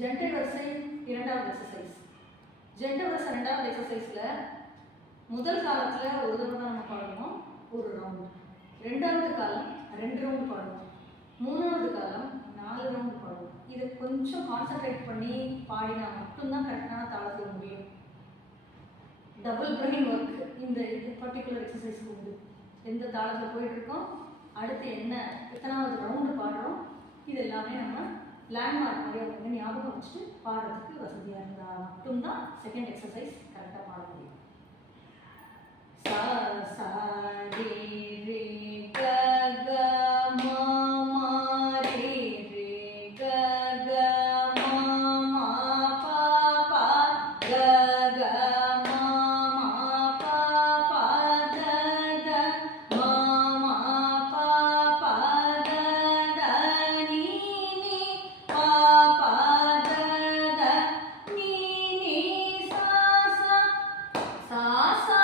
ஜெண்டை வரிசை இரண்டாவது எக்ஸசைஸ். ஜெண்டை வரிசை ரெண்டாவது எக்ஸசைஸ்ல முதல் காலத்துல ஒரு தடவை தான் நம்ம பாடணும், ஒரு ரவுண்ட். ரெண்டாவது காலம் 2 ரவுண்ட் பாடணும். மூணாவது காலம் 4 ரவுண்ட் பாடணும். இதை கொஞ்சம் கான்சென்ட்ரேட் பண்ணி பாடினா மட்டும்தான் கரெக்டான தாளத்தில் முடியும். டபுள் பிரெயின் ஒர்க் இந்த பர்டிகுலர் எக்ஸசைஸ்க்கு உண்டு. எந்த தாளத்தில் போயிட்டு இருக்கோம், அடுத்து என்ன எத்தனாவது ரவுண்டு பாடுறோம், இது எல்லாமே நம்ம லேண்ட்மார்க் நிறைய வந்து ஞாபகம் வச்சுட்டு பாடுறதுக்கு வசதியாக இருந்தால் மட்டும்தான் செகண்ட் எக்ஸசைஸ் கரெக்டாக பாட முடியும். சா சா ரே ரே க க ம ம ரே ரே க க ம ம ப ப க க ம ம ப ப த த ம ம ப ப த த நீ நீ ப ப த த நீ நீ சா சா சா சா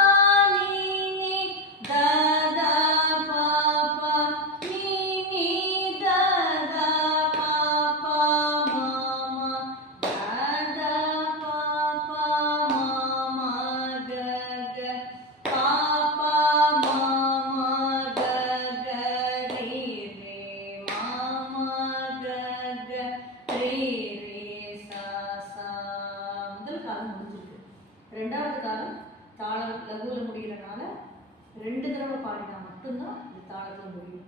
ரெண்டாவது காலம் தாளம் லகுல முடிகிறனால 2 தடவை பாடினா மட்டும்தான் இந்த தாளத்தில் முடியும்.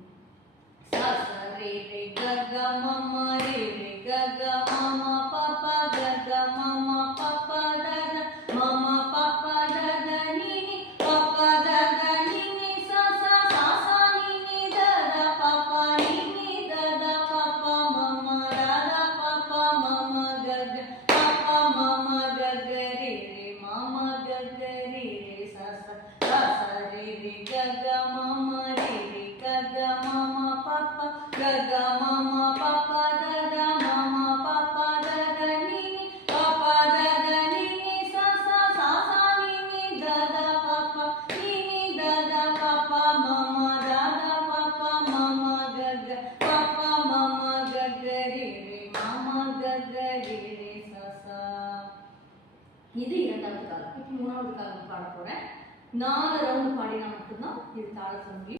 சா சா ரே ரே க க ம ம ரே ரே க க ம ம ப ப க க ம ம ப ப த த ம ம ப ப த த நீ நீ ப ப த த நீ நீ சா சா சா சா நீ நீ த த ப ப நீ நீ த த ப ப ம ம த த ப ப ம ம க க ப ப ம ம க க ரே ரே ம ம க க ரே ரே சா சா சா சா ரே ரே க க ம ம ரே ரே க க ம ம ப ப க க ம ம ப ப த த ம ம ப ப த த நீ நீ ப ப த த நீ நீ சா சா சா சா நீ நீ த த ப ப நீ நீ த த ப ப ம ம த த ப ப ம ம க க ப ப ம ம க க ரே ரே ம ம க க ரே ரே சா சா. இது இரண்டாவது காலம். இப்போ மூணாவது காலம் பாட போறேன். 4 ரவுண்ட் பாடினா மட்டும்தான் இது தாளத்தில் முடியும்.